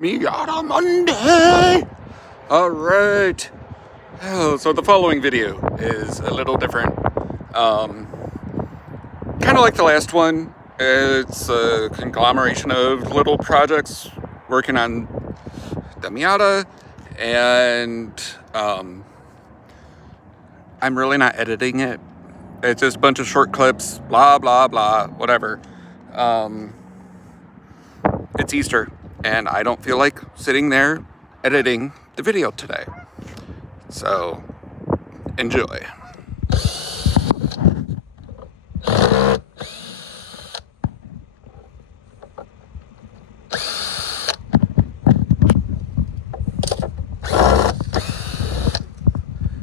Miata Monday! Alright. Oh, so the following video is a little different. Kind of like the last one. It's a conglomeration of little projects working on the Miata, and I'm really not editing it. It's just a bunch of short clips, blah, blah, blah, whatever. It's Easter, and I don't feel like sitting there editing the video today. So, enjoy.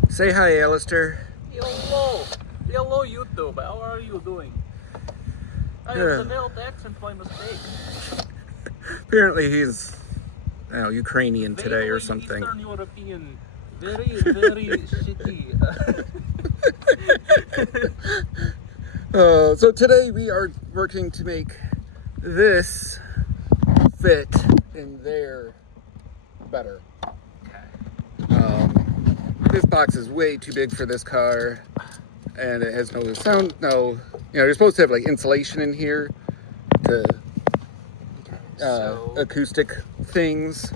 Say hi, Alistair. Hello YouTube, how are you doing? I have developed accent by mistake. Apparently he's, Ukrainian today or something. Eastern European, very shitty. So today we are working to make this fit in there better. This box is way too big for this car, and it has no sound. You're supposed to have like insulation in here to acoustic things.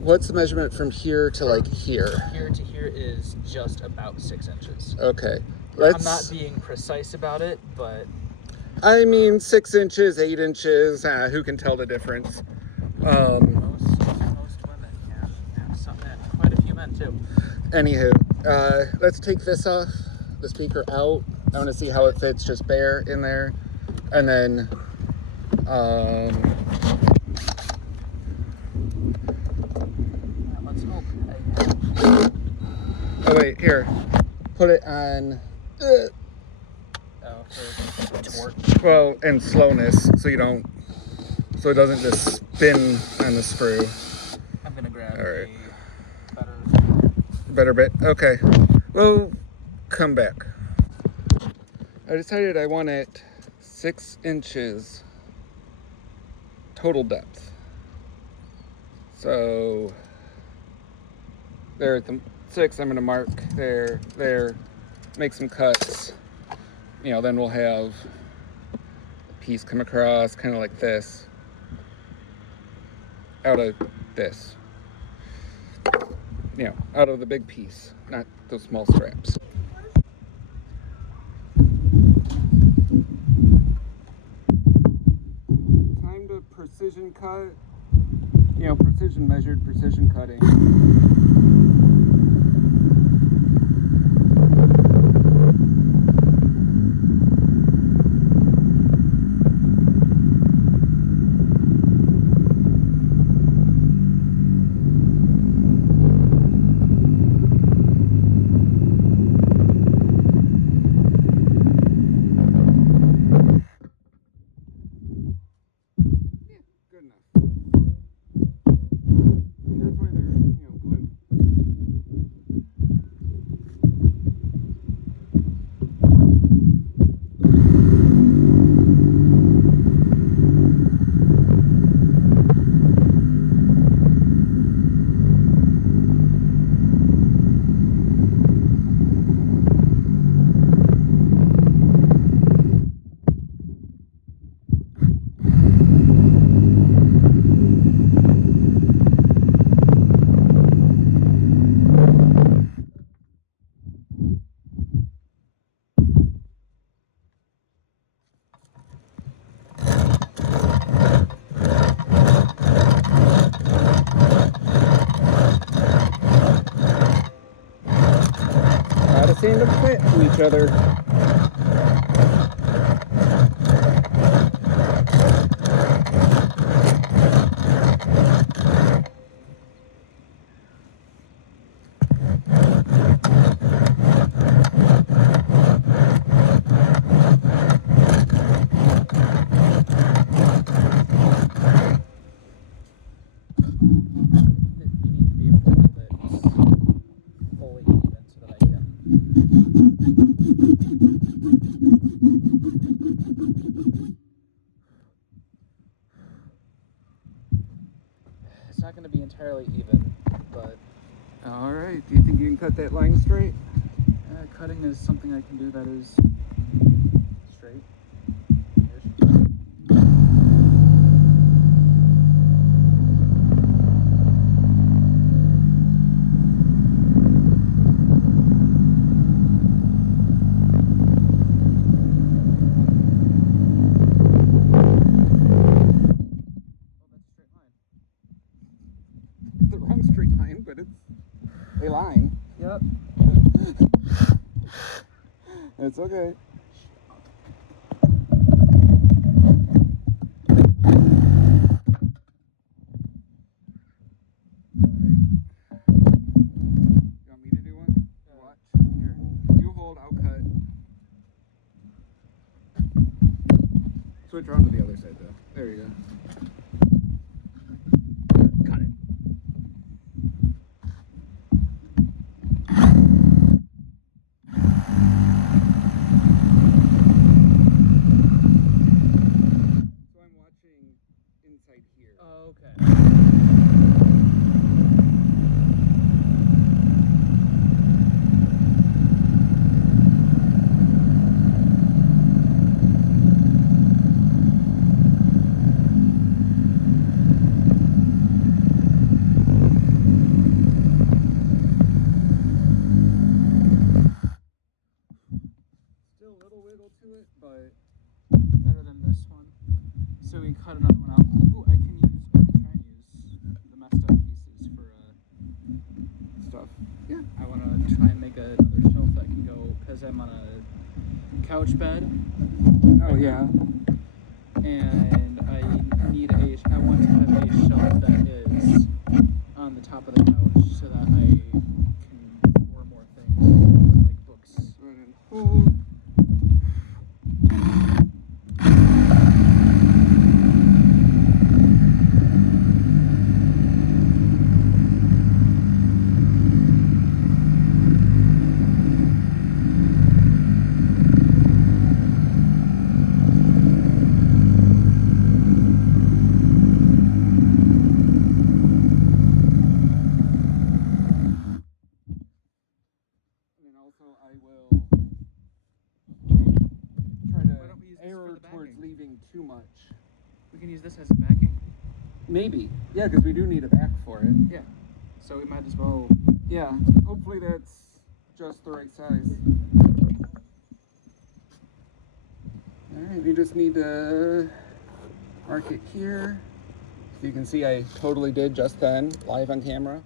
What's the measurement from here to like here? Here to here is just about 6 inches. Okay. I'm not being precise about it, but I mean 6 inches, 8 inches, who can tell the difference? Most women can, and quite a few men too. Anywho, let's take this off, the speaker out. I want to see how it fits just bare in there. And then, Let's hope. Oh wait, here. Put it on, For torque. well, and slowness, so it doesn't just spin on the screw. I'm gonna grab Alright. a better Better bit? Okay. Well, come back. I decided I want it 6 inches total depth. So, there at the 6, I'm going to mark there, make some cuts. Then we'll have a piece come across, kind of like this, out of this. Out of the big piece, not those small straps. Time to precision cut. Precision measured, precision cutting. Good enough. That's why they're, glued. Gotta seem to fit to each other. It's not going to be entirely even, but... All right. Do you think you can cut that line straight? Cutting is something I can do that is straight. The wrong straight line, but it's a line. Yep. It's okay. You want me to do one? Watch. Here. You hold, I'll cut. Switch around to the other side though. There you go. Cut it. So I'm watching inside here. Oh, okay. Still a little wiggle to it, but Better than this one. So we can cut another one out. Ooh, I can try and use the messed up pieces for stuff. Yeah. I want to try and make another shelf that can go, because I'm on a couch bed. Oh yeah. And I want to have a shelf that is on the top of the couch so that I can store more things, like books. Hold. I will try to err towards leaving too much. We can use this as a backing. Maybe. Yeah, because we do need a back for it. Yeah. So we might as well. Yeah. Hopefully that's just the right size. Alright, you just need to mark it here. So you can see I totally did just then, live on camera.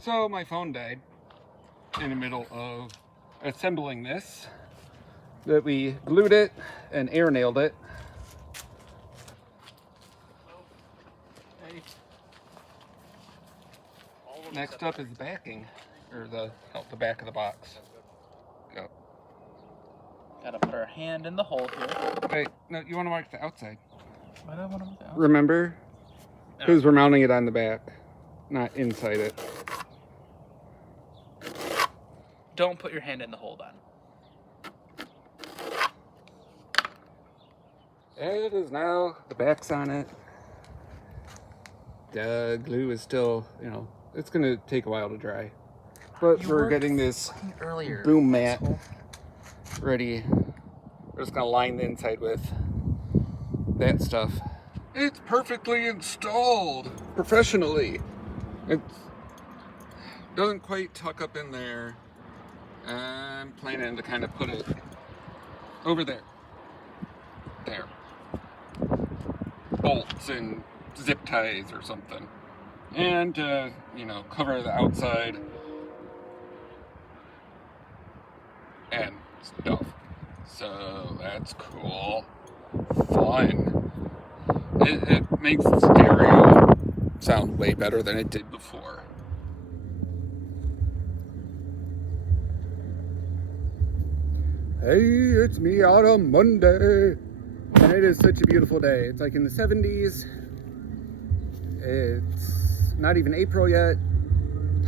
So my phone died in the middle of assembling this. That we glued it and air nailed it. Hey. Next up is the backing, or the back of the box. Go. Gotta put our hand in the hole here. Wait, no, you want to mark the outside. Why do I want to mark the outside? Remember? Because we're mounting it on the back, not inside it. Don't put your hand in the hole then. It is now. The back's on it. The glue is still, it's going to take a while to dry. But we're getting this boom mat ready. We're just gonna line the inside with that stuff. It's perfectly installed professionally. It doesn't quite tuck up in there. I'm planning to kind of put it over there. There. Bolts and zip ties or something. And, you know, cover the outside and stuff. So that's cool. Fun. It makes the stereo sound way better than it did before. Hey, it's Miata Monday, and it is such a beautiful day. It's like in the 70s. It's not even April yet.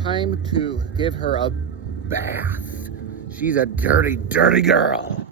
Time to give her a bath. She's a dirty, dirty girl.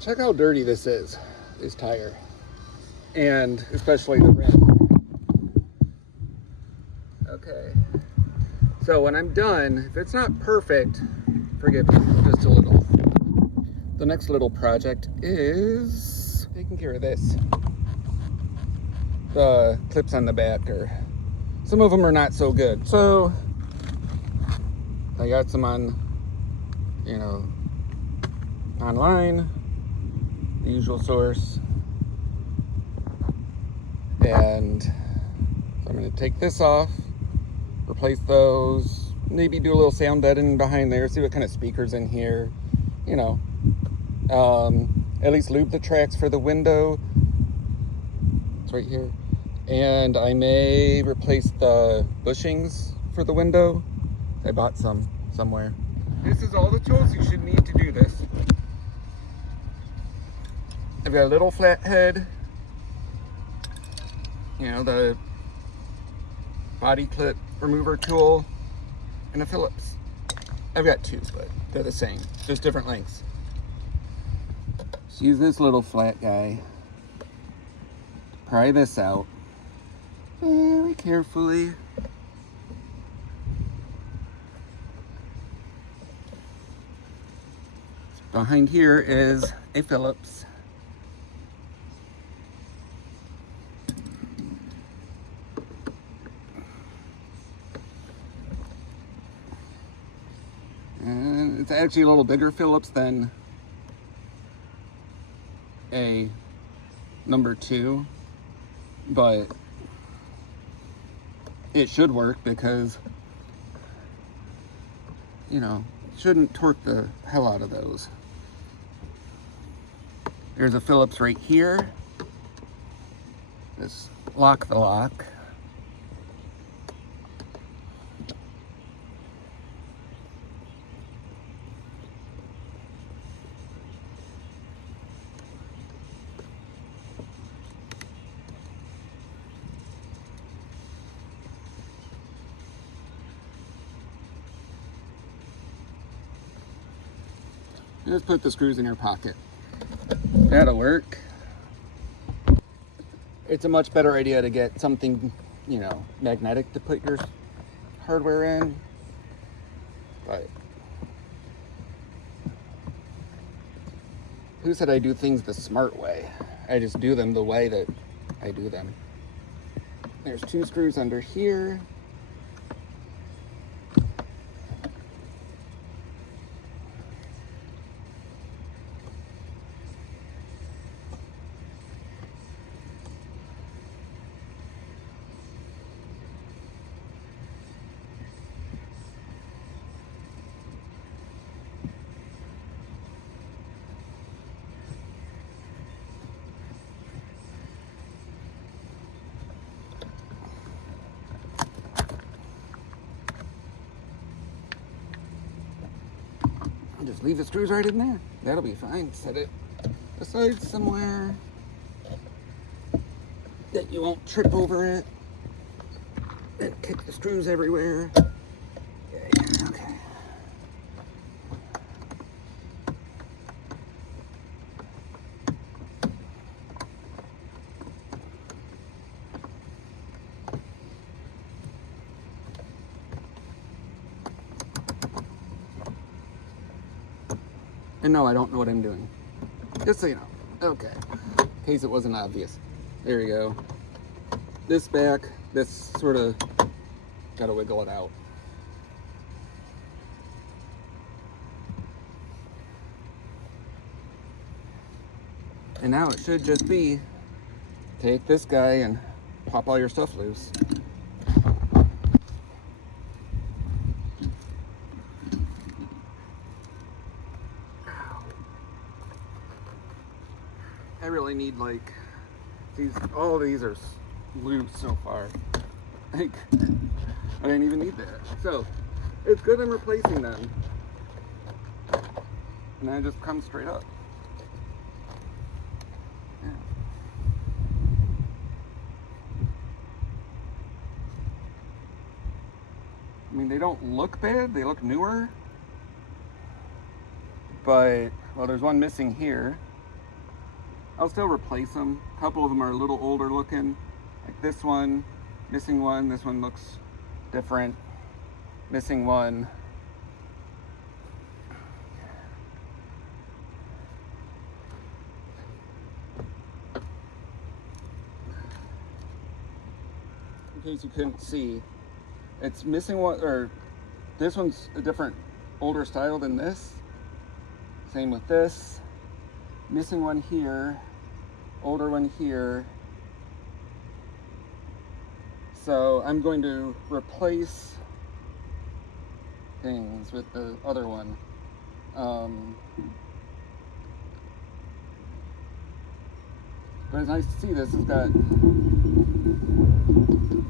Check how dirty this is, this tire. And especially the rim. Okay. So when I'm done, if it's not perfect, forgive me, just a little. The next little project is taking care of this. The clips on the back some of them are not so good. So I got some on, you know, online, the usual source. And so I'm going to take this off, replace those, maybe do a little sound deadening behind there, see what kind of speakers in here, you know. At least lube the tracks for the window. It's right here. And I may replace the bushings for the window. I bought some somewhere. This is all the tools you should need to do this. I've got a little flat head, you know, the body clip remover tool, and a Phillips. I've got two, but they're the same, just different lengths. Just use this little flat guy. Pry this out very carefully. Behind here is a Phillips. And it's actually a little bigger Phillips than a number 2, but it should work because you know, shouldn't torque the hell out of those. There's a Phillips right here. Just lock the lock. Just put the screws in your pocket. That'll work. It's a much better idea to get something, you know, magnetic to put your hardware in. But who said I do things the smart way? I just do them the way that I do them. There's 2 screws under here. Just leave the screws right in there. That'll be fine. Set it aside somewhere that you won't trip over it and kick the screws everywhere. Okay. And no, I don't know what I'm doing. Just so you know. Okay. In case it wasn't obvious. There you go. This back, this sort of gotta wiggle it out. And now it should just be take this guy and pop all your stuff loose. I really need like these, all of these are loose so far. Like, I didn't even need that. So, it's good I'm replacing them. And then it just comes straight up. Yeah. I mean, they don't look bad, they look newer. But, well, there's one missing here. I'll still replace them. A couple of them are a little older looking. Like this one, missing one. This one looks different. Missing one. In case you couldn't see, it's missing one, or this one's a different, older style than this. Same with this. Missing one here, older one here. So I'm going to replace things with the other one. But it's nice to see this has got, you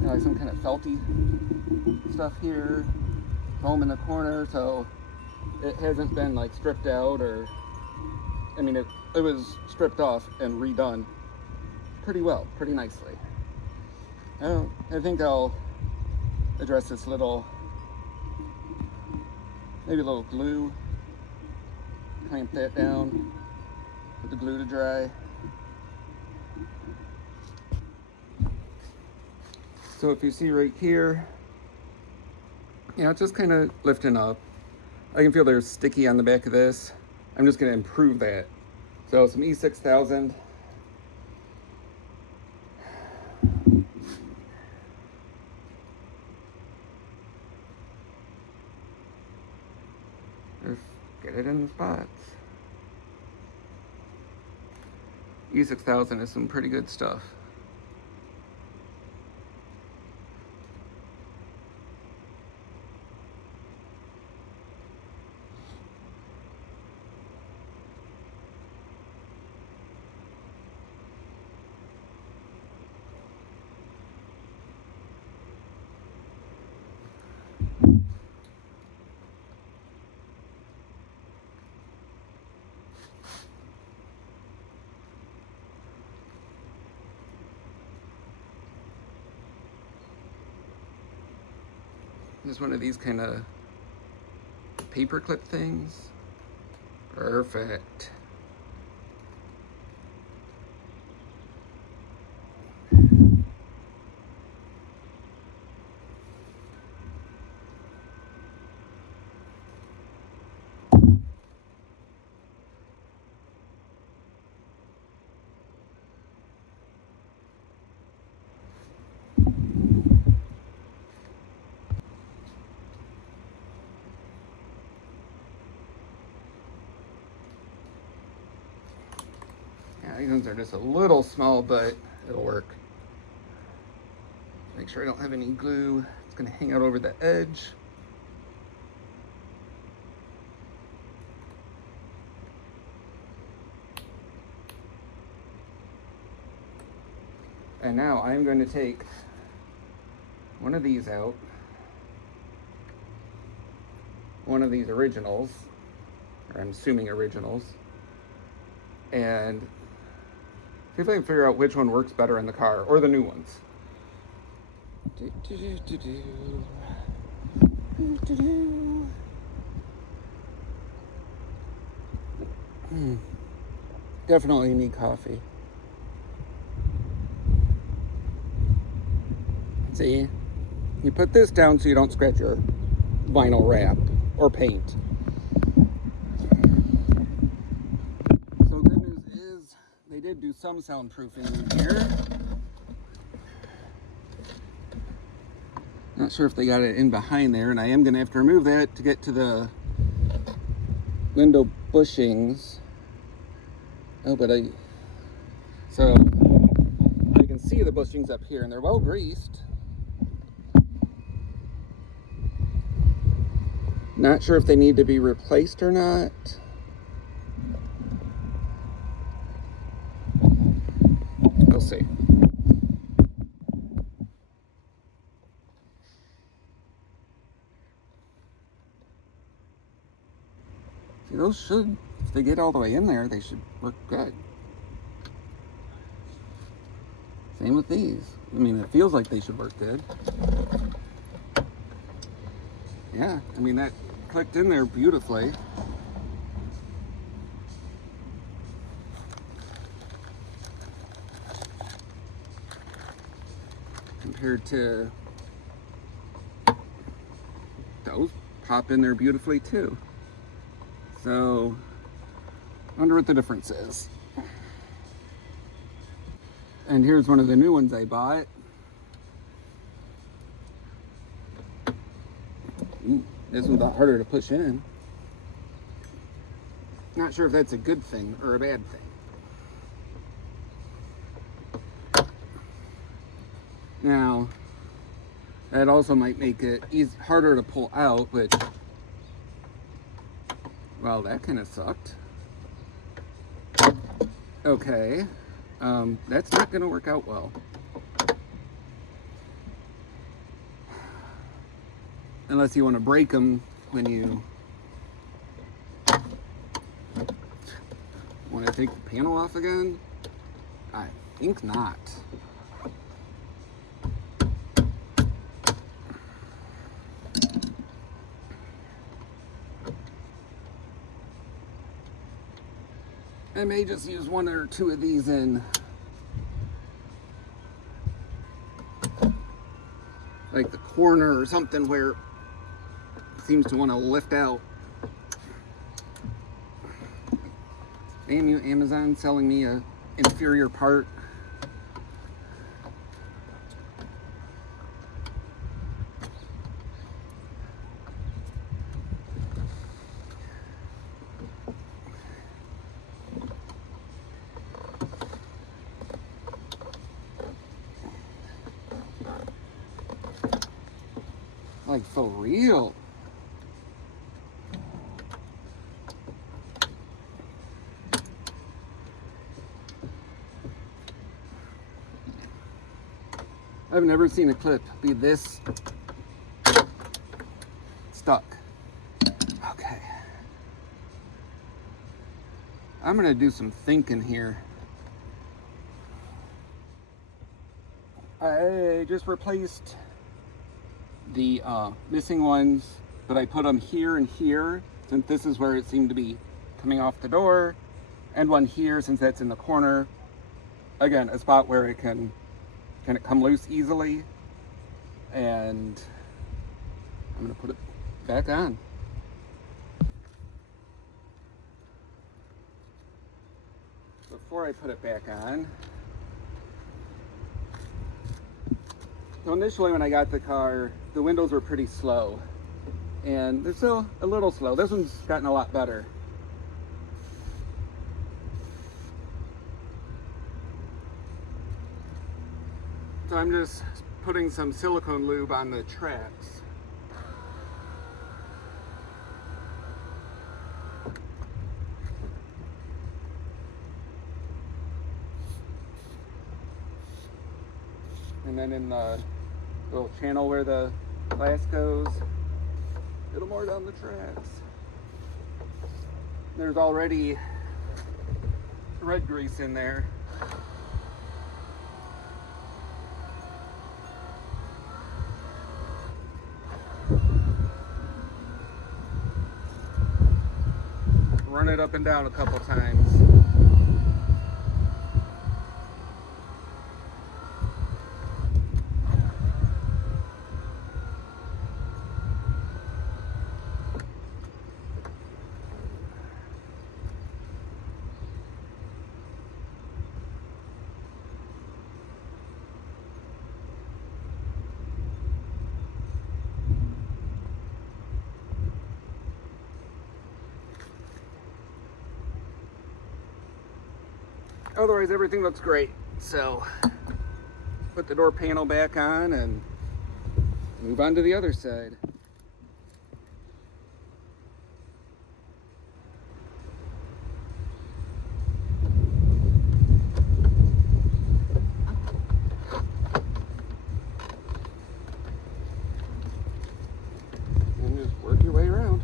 know, like some kind of felty stuff here, foam in the corner, so it hasn't been like stripped out, or, I mean, it was stripped off and redone pretty well, pretty nicely. I think I'll address this little, maybe a little glue, clamp that down, put the glue to dry. So if you see right here, you know, it's just kind of lifting up. I can feel there's sticky on the back of this. I'm just going to improve that. So some E6000. Just get it in the spots. E6000 is some pretty good stuff. Just one of these kind of paper clip things. Perfect. These ones are just a little small, but it'll work. Make sure I don't have any glue. It's gonna hang out over the edge. And now I'm going to take one of these out. One of these originals, or I'm assuming originals. And see if I can figure out which one works better in the car, or the new ones. Definitely need coffee. See, you put this down so you don't scratch your vinyl wrap or paint. So good news is they did do some soundproofing in here. Not sure if they got it in behind there, and I am going to have to remove that to get to the window bushings. Oh, but so I can see the bushings up here, and they're well greased. Not sure if they need to be replaced or not. We'll see. See, those should, if they get all the way in there, they should work good. Same with these. I mean, it feels like they should work good. Yeah, I mean, that clicked in there beautifully. Compared to those pop in there beautifully too. So, I wonder what the difference is. And here's one of the new ones I bought. This one's a lot harder to push in. Not sure if that's a good thing or a bad thing. Now, that also might make it harder to pull out, which, well, that kind of sucked. Okay, that's not going to work out well. Unless you want to break them when you want to take the panel off again. I think not. I may just use one or two of these in like the corner or something where it seems to want to lift out. Damn you, Amazon, selling me a inferior part. Like, for real. I've never seen a clip be this stuck. Okay. I'm gonna do some thinking here. I just replaced the missing ones, but I put them here and here, since this is where it seemed to be coming off the door, and one here since that's in the corner. Again, a spot where it can it come loose easily, and I'm gonna put it back on. Before I put it back on, so initially when I got the car, the windows were pretty slow, and they're still a little slow. This one's gotten a lot better. So I'm just putting some silicone lube on the tracks. And then in the little channel where the glass goes, a little more down the tracks. There's already red grease in there. Run it up and down a couple times. Otherwise, everything looks great. So, put the door panel back on and move on to the other side. And just work your way around.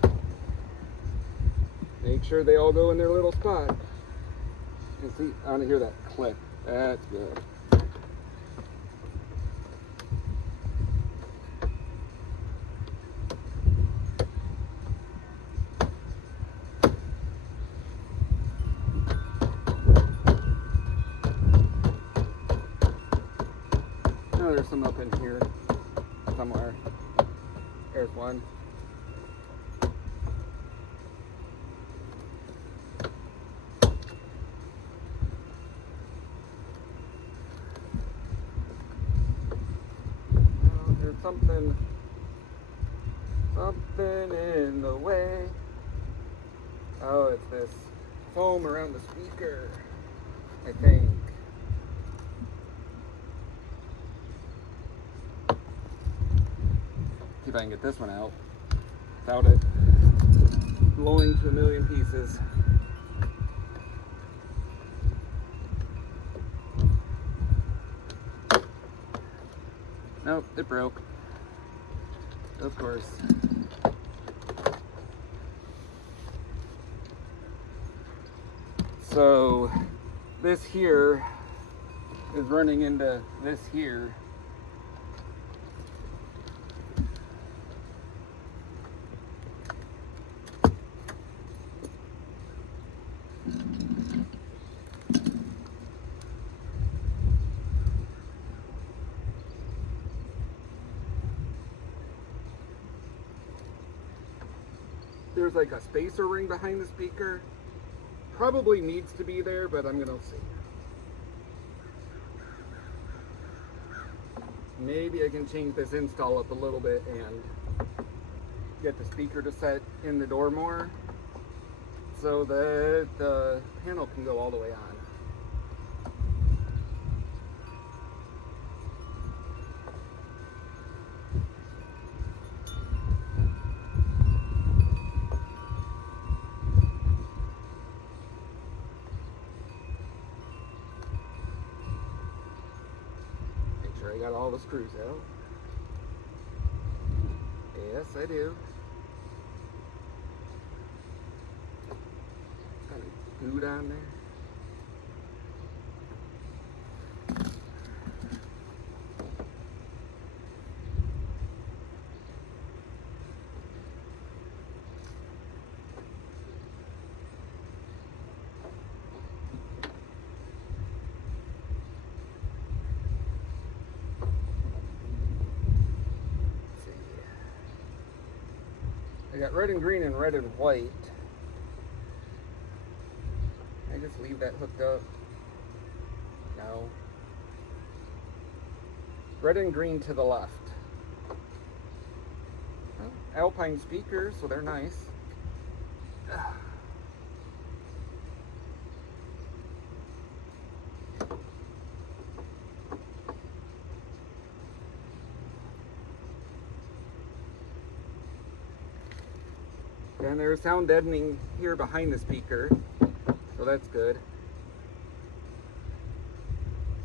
Make sure they all go in their little spot. You can see, I want to hear that click. That's good. Oh, there's some up in here somewhere. There's one. Something in the way. Oh, it's this foam around the speaker, I think. See if I can get this one out without it blowing to a million pieces. Nope, it broke. Of course. So this here is running into this here. There's like a spacer ring behind the speaker. Probably needs to be there, but I'm gonna see. Maybe I can change this install up a little bit and get the speaker to set in the door more so that the panel can go all the way on. I got all the screws out. Yes, I do. Kind of goo down there. I got red and green and red and white. Can I just leave that hooked up? No. Red and green to the left. Well, Alpine speakers, so they're nice. And there's sound deadening here behind the speaker, so that's good.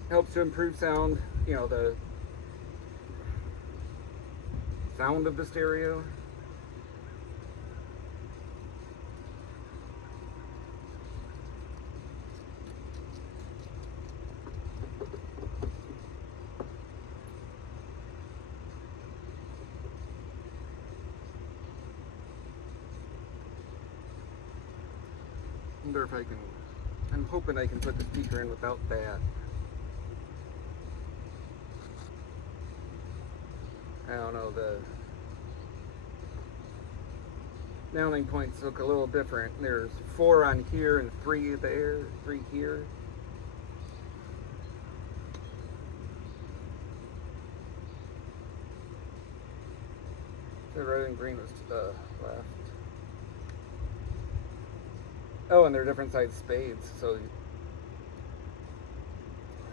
Helps to improve sound, you know, the sound of the stereo. I wonder if I can, I'm hoping I can put the speaker in without that. I don't know, the mounting points look a little different. There's 4 on here and 3 there, 3 here. The red and green was to the left. Oh, and they're different size spades, so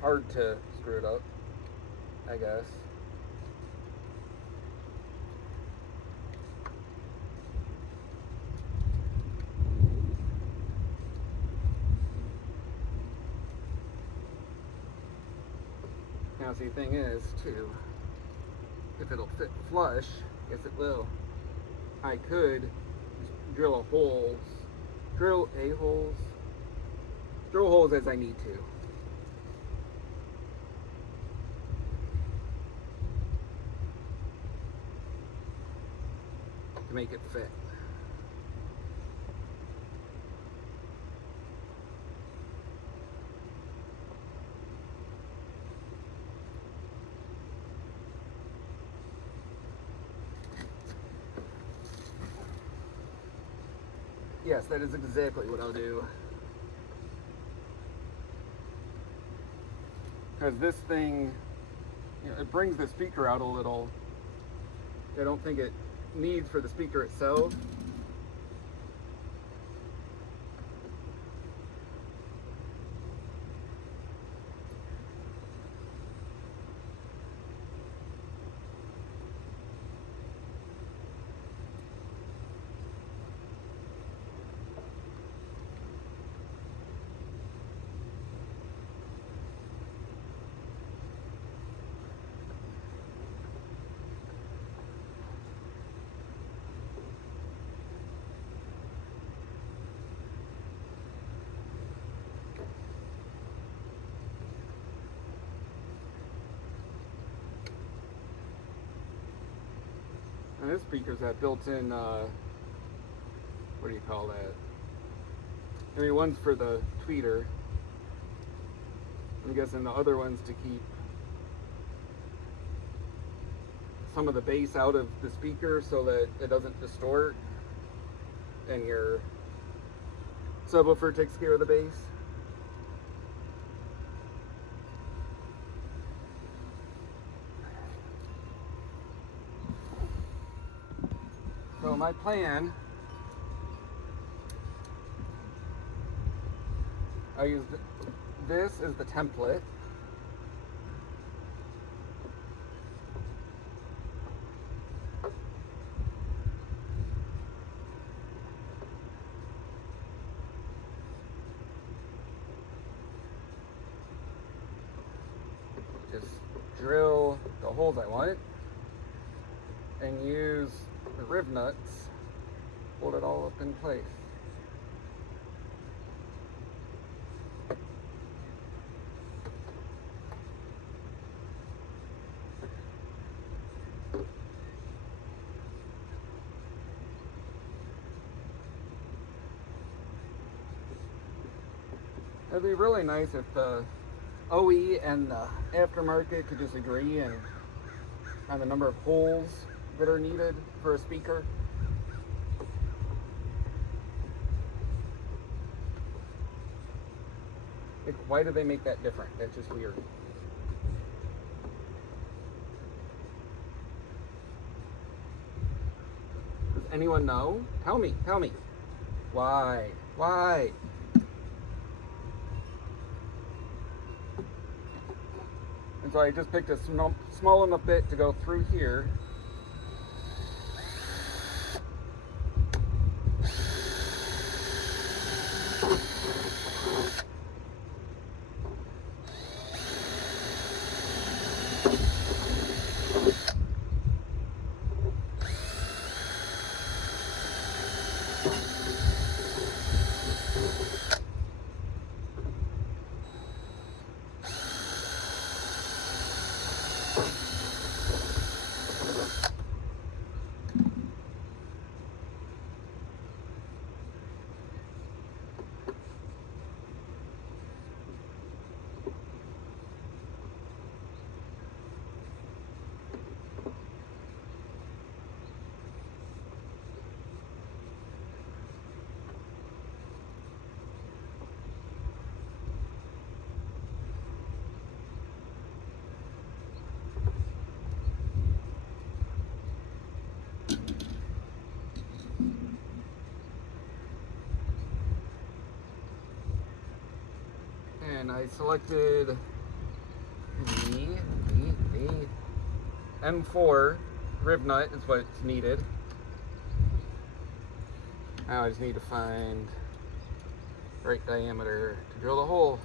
hard to screw it up, I guess. Now, see, the thing is, too, if it'll fit flush, yes it will, I could drill holes as I need to make it fit. Yes, that is exactly what I'll do. Because this thing, you know, it brings the speaker out a little. I don't think it needs for the speaker itself. And this speaker's got built-in, what do you call that? I mean, one's for the tweeter. I'm guessing the other one's to keep some of the bass out of the speaker so that it doesn't distort, and your subwoofer takes care of the bass. So my plan, I used this as the template. Just drill the holes I want and use the rib nuts, hold it all up in place. It'd be really nice if the OE and the aftermarket could just agree on the number of holes that are needed for a speaker. Like, why do they make that different? That's just weird. Does anyone know? Tell me. Why? And so I just picked a small enough bit to go through here. And I selected the M4 rib nut is what's needed. Now I just need to find the right diameter to drill the hole.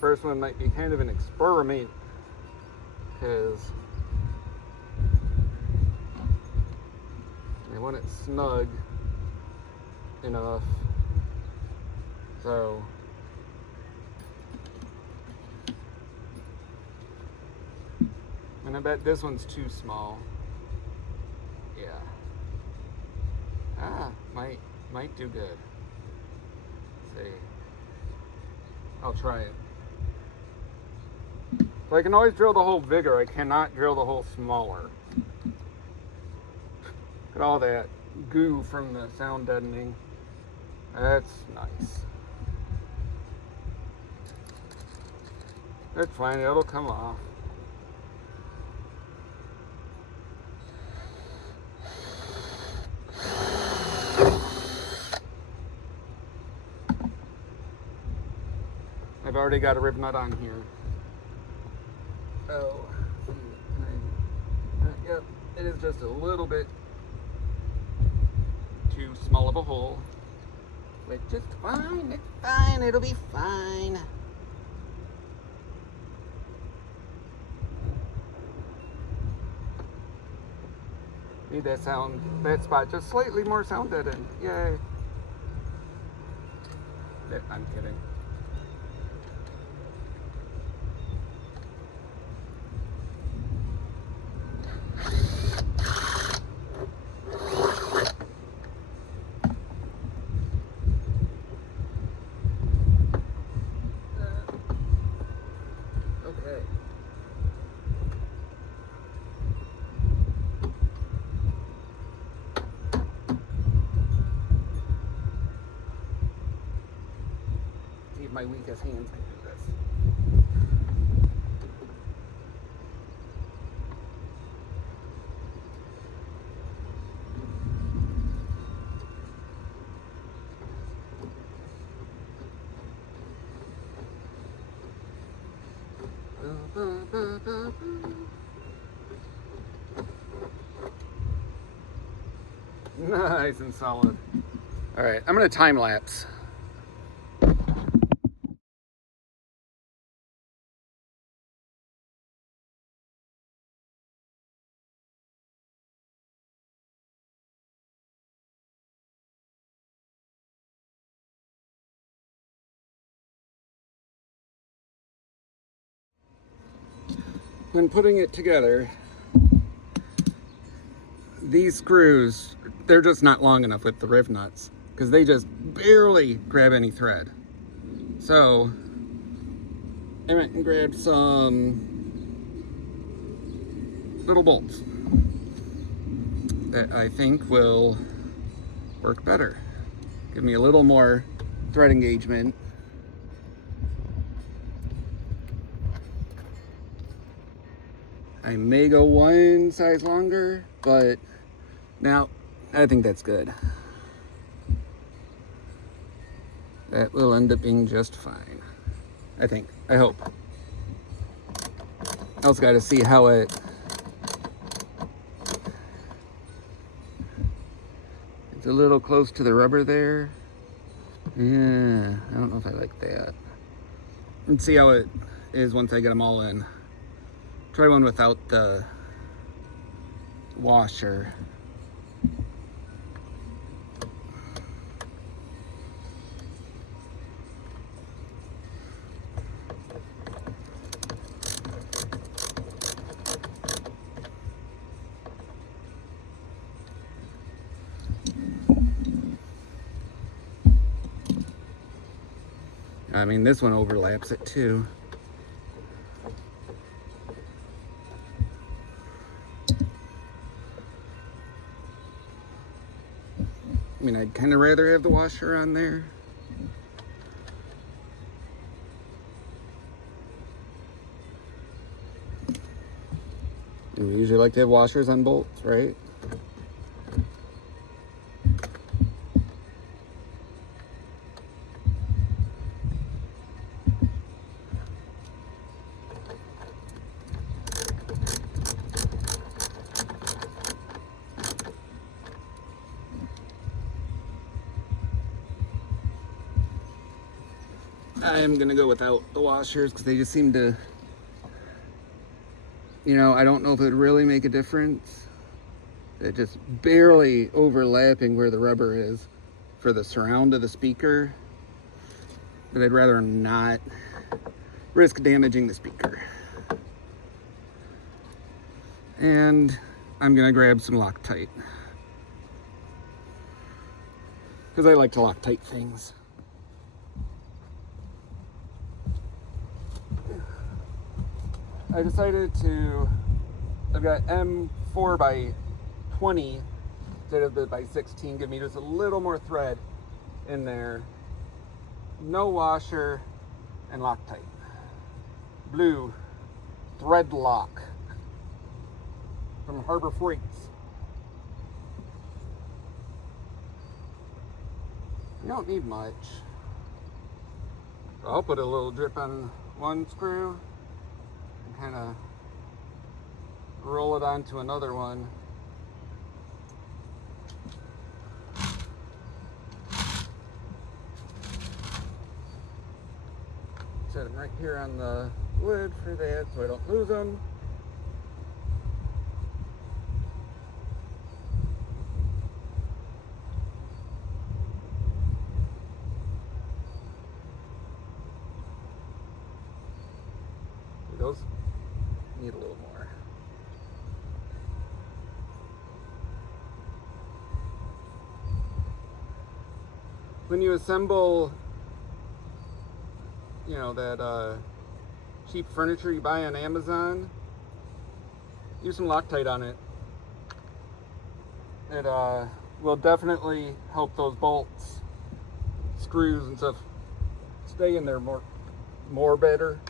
First one might be kind of an experiment because I want it snug enough. So and I bet this one's too small. Yeah. Might do good. Let's see. I'll try it. So I can always drill the hole bigger. I cannot drill the hole smaller. Look at all that goo from the sound deadening. That's nice. That's fine, it'll come off. I've already got a rib nut on here. Oh, yep, it is just a little bit too small of a hole. Which is fine, it's fine, it'll be fine. Need that spot just slightly more sound deadened. Yay. I'm kidding. Okay. See if my weakest hands can do this. Nice and solid. All right, I'm gonna time lapse. When putting it together, these screws, they're just not long enough with the riv nuts because they just barely grab any thread. So I went and grabbed some little bolts that I think will work better. Give me a little more thread engagement. I may go one size longer, but now I think that's good. That will end up being just fine. I think. I hope. I also got to see how it's a little close to the rubber there. Yeah, I don't know if I like that. Let's see how it is once I get them all in. Try one without the washer. I mean, this one overlaps it too. I mean, I'd kind of rather have the washer on there. We usually like to have washers on bolts, right? I'm gonna go without the washers because they just seem to, you know, I don't know if it would really make a difference. It just barely overlapping where the rubber is for the surround of the speaker. But I'd rather not risk damaging the speaker. And I'm gonna grab some Loctite because I like to Loctite things. I decided I've got M4 by 20 instead of the by 16, give me just a little more thread in there. No washer and Loctite. Blue thread lock from Harbor Freights. You don't need much. I'll put a little drip on one screw and kind of roll it onto another one. Set them right here on the wood for that so I don't lose them. Those need a little more. When you assemble, you know, that cheap furniture you buy on Amazon, use some Loctite on it. It will definitely help those bolts, screws and stuff stay in there more better,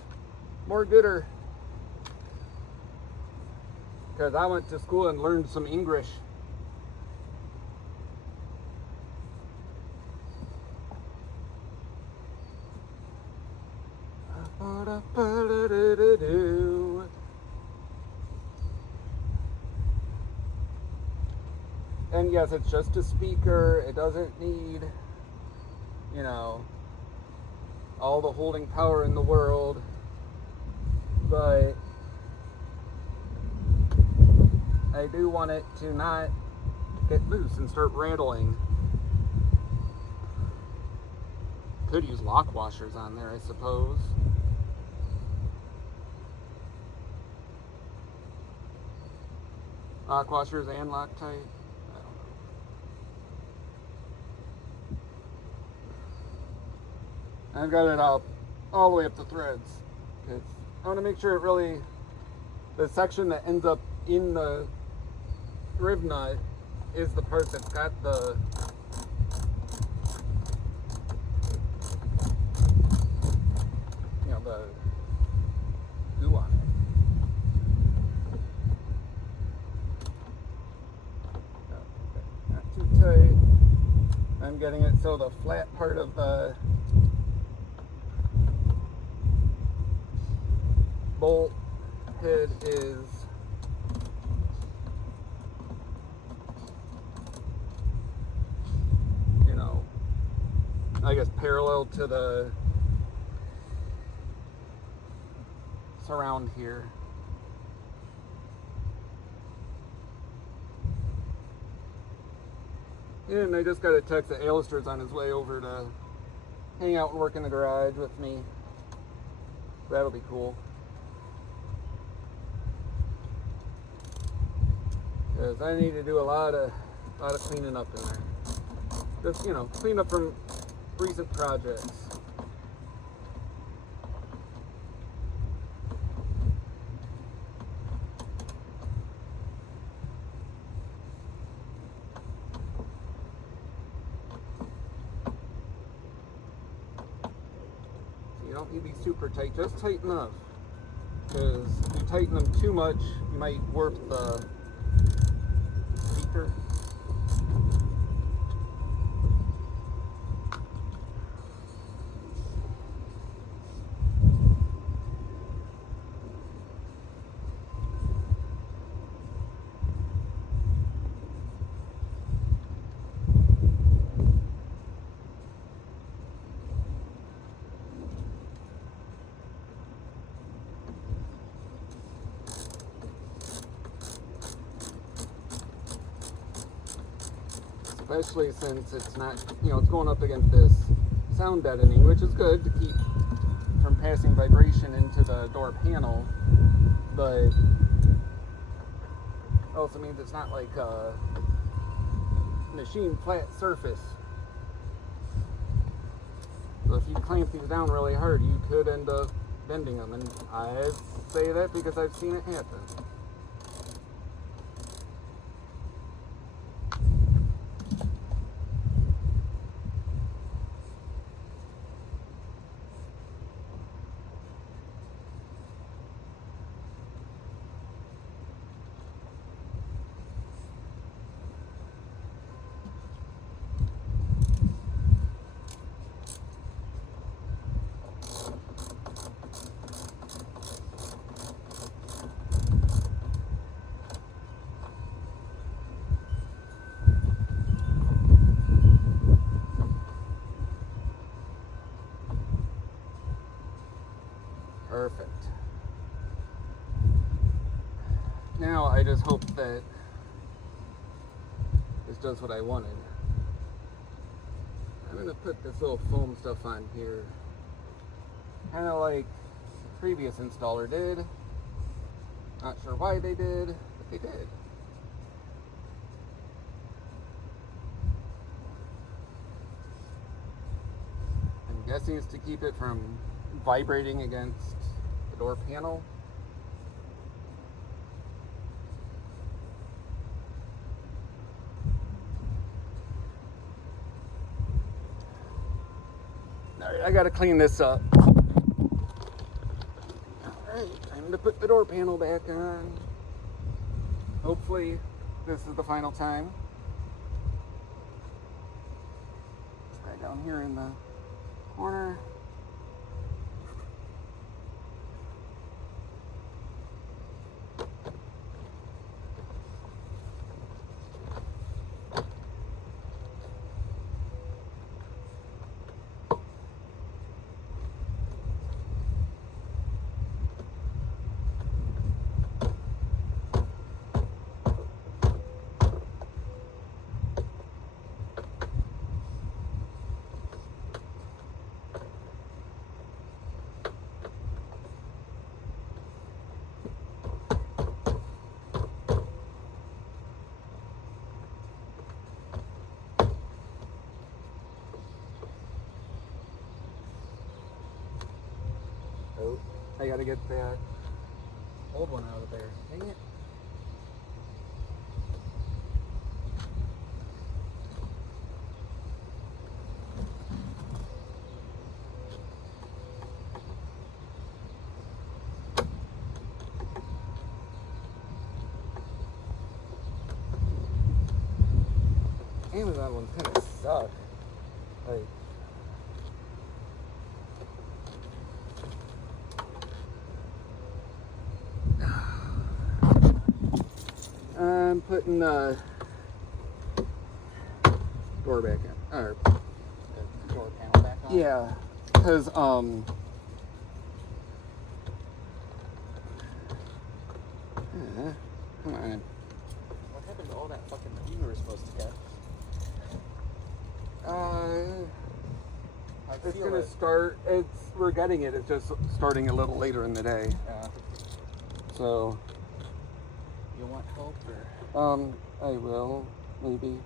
more gooder. Because I went to school and learned some English. And yes, it's just a speaker. It doesn't need, you know, all the holding power in the world. But I do want it to not get loose and start rattling. Could use lock washers on there, I suppose. Lock washers and Loctite. I've got it up all the way up the threads because I want to make sure it really, the section that ends up in the rib nut is the part that's got the the glue on it. Not too tight. I'm getting it so the flat part of the bolt head is I guess parallel to the surround here. And I just got a text that Alistair's on his way over to hang out and work in the garage with me. That'll be cool. Because I need to do a lot of cleaning up in there. Just, clean up from recent projects. You don't need to be super tight, just tight enough. Because if you tighten them too much, you might warp the speaker. Especially since it's not, it's going up against this sound deadening, which is good to keep from passing vibration into the door panel, but also means it's not like a machine flat surface. So if you clamp these down really hard, you could end up bending them, and I say that because I've seen it happen. Perfect. Now I just hope that this does what I wanted. I'm going to put this little foam stuff on here, kind of like the previous installer did. Not sure why they did, but they did. I'm guessing it's to keep it from vibrating against the door panel. Alright, I gotta clean this up. Alright, time to put the door panel back on. Hopefully this is the final time. Right down here in the corner. I gotta get that old one out of there. Dang it. Amazon ones kind of suck. Like, I'm putting the door back in. Or, The door panel back on? yeah, because come on. What happened to all that fucking money we were supposed to get? It's gonna start. We're getting it. It's just starting a little later in the day. Yeah. So. You want help or? I will maybe.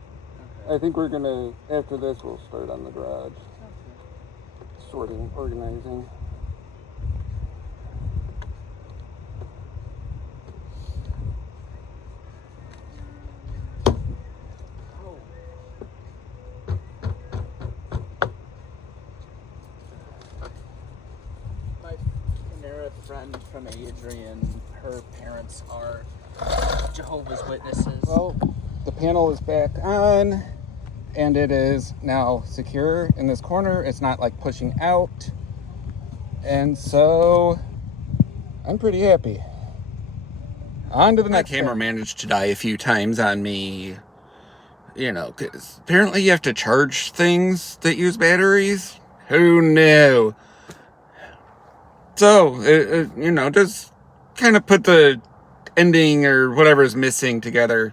Okay. I think we're gonna after this we'll start on the garage. Okay. Sorting, organizing. Friend from Adrian, her parents are Jehovah's Witnesses. Well, the panel is back on and it is now secure in this corner. It's not like pushing out. And so I'm pretty happy. On to the next. My camera managed to die a few times on me, you know, because apparently you have to charge things that use batteries. Who knew? So, you know, just kind of put the ending or whatever is missing together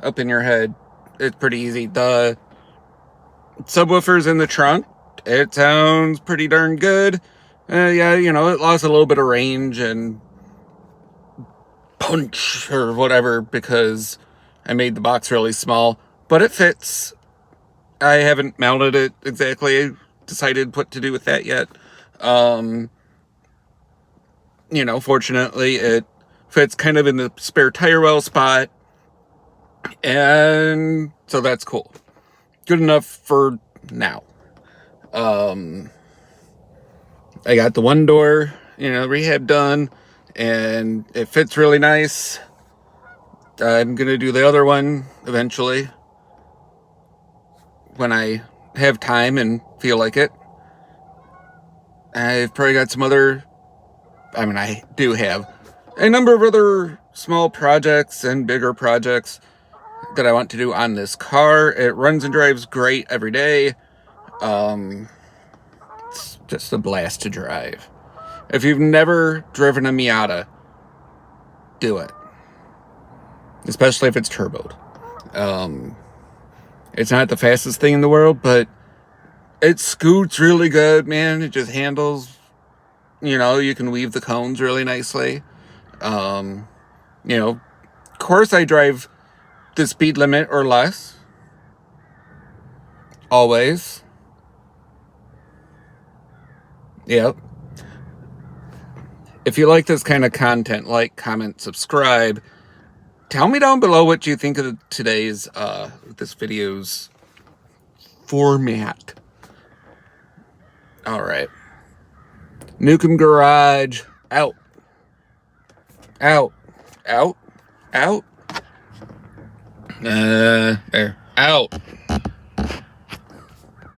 up in your head. It's pretty easy. The subwoofer's in the trunk. It sounds pretty darn good. Yeah, you know, it lost a little bit of range and punch or whatever because I made the box really small, but it fits. I haven't mounted it exactly, decided what to do with that yet. You know, fortunately, it fits kind of in the spare tire well spot. And so that's cool. Good enough for now. I got the one door, you know, rehab done. And it fits really nice. I'm going to do the other one eventually. When I have time and feel like it. I've probably got some other... I do have a number of other small projects and bigger projects that I want to do on this car. It runs and drives great every day. It's just a blast to drive. If you've never driven a Miata, do it. Especially if it's turboed. It's not the fastest thing in the world, but it scoots really good, man. It just handles... You know, you can weave the cones really nicely. You know, of course I drive the speed limit or less. Always. Yep. If you like this kind of content, like, comment, subscribe. Tell me down below what you think of today's, this video's format. Alright. Nukem Garage, out. Out. Out. Out. There. Out.